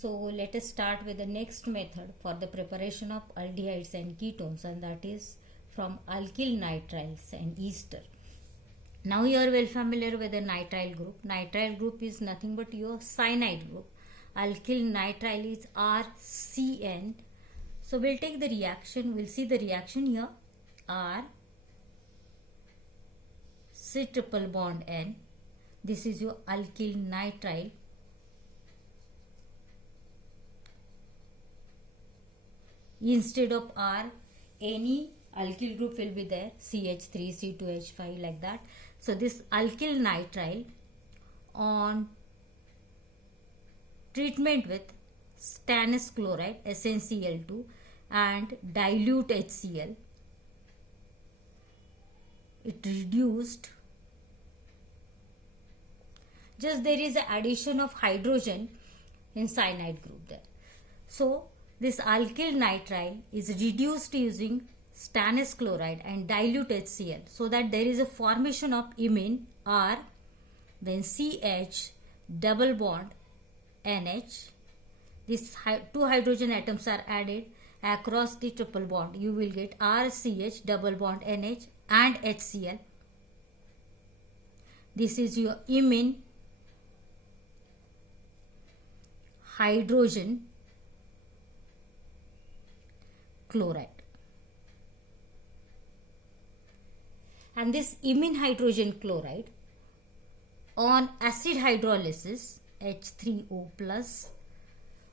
So let us start with the next method for the preparation of aldehydes and ketones, and that is from alkyl nitriles and ester. Now you are well familiar with the nitrile group. Nitrile group is nothing but your cyanide group. Alkyl nitrile is RCN. So we'll take the reaction. We'll see the reaction here. R C triple bond N. This is your alkyl nitrile. Instead of R, any alkyl group will be there, CH3, C2H5, like that. So this alkyl nitrile on treatment with stannous chloride, SnCl2, and dilute HCl, it reduced. Just there is an addition of hydrogen in cyanide group there. So this alkyl nitrile is reduced using stannous chloride and dilute HCl, so that there is a formation of imine R, then CH double bond NH. These two hydrogen atoms are added across the triple bond. You will get RCH double bond NH and HCl. This is your imine hydrogen chloride. And this imine hydrogen chloride on acid hydrolysis, H3O plus,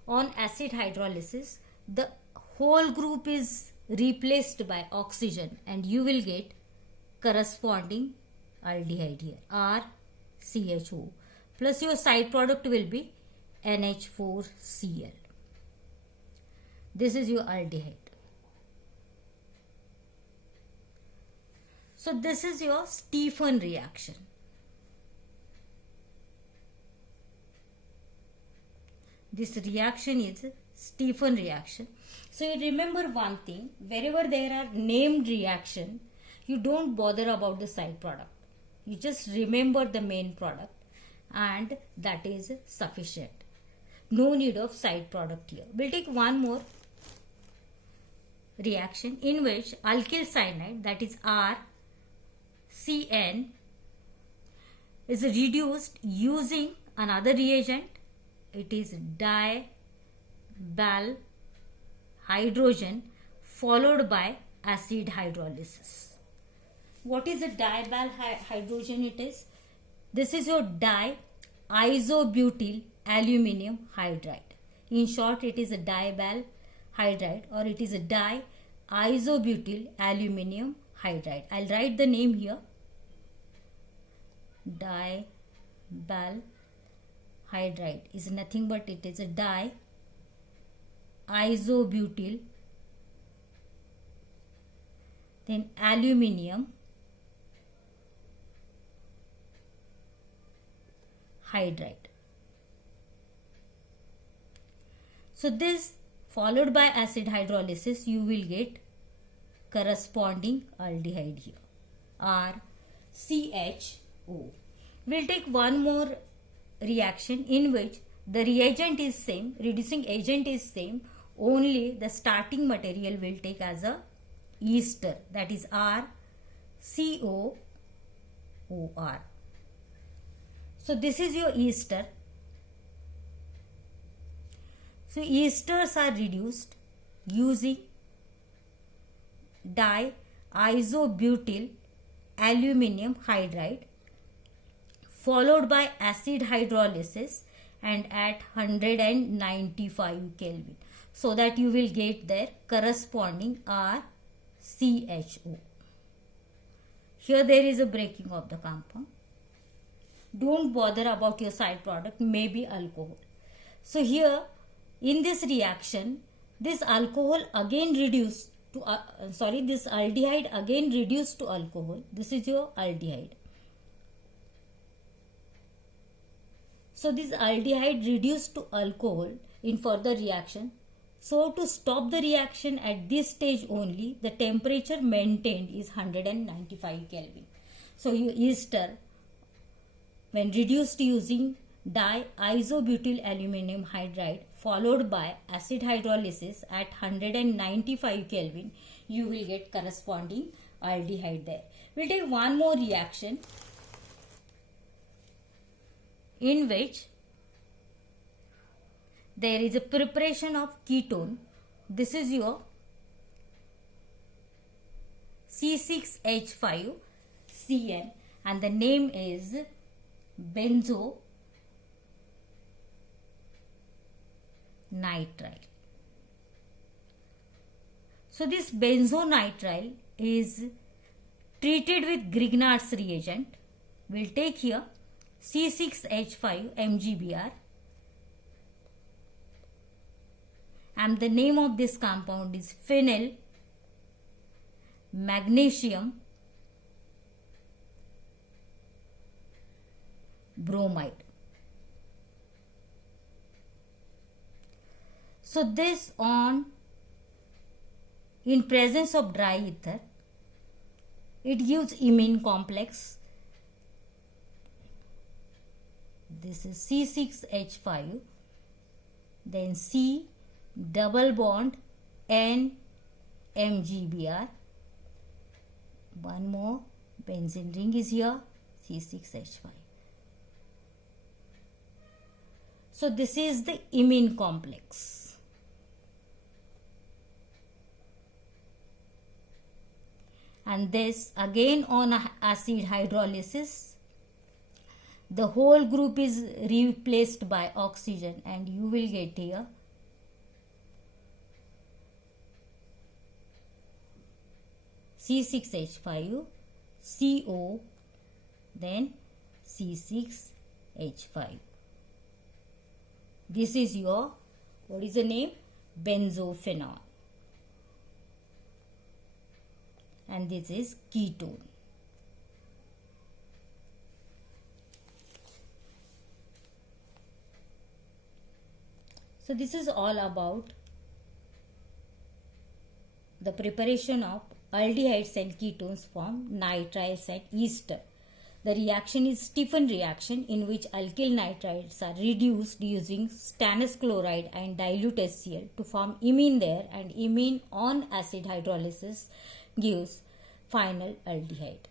on acid hydrolysis, the whole group is replaced by oxygen and you will get corresponding aldehyde here, RCHO, plus your side product will be NH4Cl. This is your aldehyde. So this is your Stephan reaction. This reaction is Stephan reaction. So you remember one thing, wherever there are named reaction, you don't bother about the side product. You just remember the main product and that is sufficient. No need of side product here. We'll take one more reaction in which alkyl cyanide, that is RCN, is reduced using another reagent. It is dibal hydrogen followed by acid hydrolysis. What is a dibal hydrogen? It is, this is your di-isobutyl aluminum hydride. In short, it is a dibal hydride, or it is a di-isobutyl aluminum hydride. I'll write the name here. Dibal hydride is nothing but it is a di-isobutyl, then aluminum hydride. So this followed by acid hydrolysis, you will get corresponding aldehyde here, RCHO. We'll take one more reaction in which the reagent is same, reducing agent is same, only the starting material will take as a ester, that is RCOOR. So this is your ester. So esters are reduced using di-isobutyl aluminum hydride followed by acid hydrolysis and at 195 Kelvin, so that you will get their corresponding RCHO. Here there is a breaking of the compound. Don't bother about your side product, maybe alcohol. So here in this reaction, this alcohol again reduced to this aldehyde again reduced to alcohol. This is your aldehyde. So this aldehyde reduced to alcohol in further reaction. So to stop the reaction at this stage only, the temperature maintained is 195 Kelvin. So your ester, when reduced using diisobutyl aluminum hydride followed by acid hydrolysis at 195 Kelvin, you will get corresponding aldehyde there. We'll take one more reaction in which there is a preparation of ketone. This is your C6H5CN and the name is benzonitrile. So this benzonitrile is treated with Grignard's reagent. We'll take here C6H5 MgBr and the name of this compound is phenyl magnesium bromide. So this in presence of dry ether, it gives imine complex. This is C6H5, then C double bond N MgBr. One more benzene ring is here, C6H5. So this is the imine complex. And this again on acid hydrolysis, the whole group is replaced by oxygen and you will get here C6H5, CO, then C6H5. This is your, what is the name? Benzophenol. And this is ketone. So this is all about the preparation of aldehydes and ketones from nitriles and ester. The reaction is Stephan reaction in which alkyl nitrides are reduced using stannous chloride and dilute HCl to form imine there, and imine on acid hydrolysis gives final aldehyde.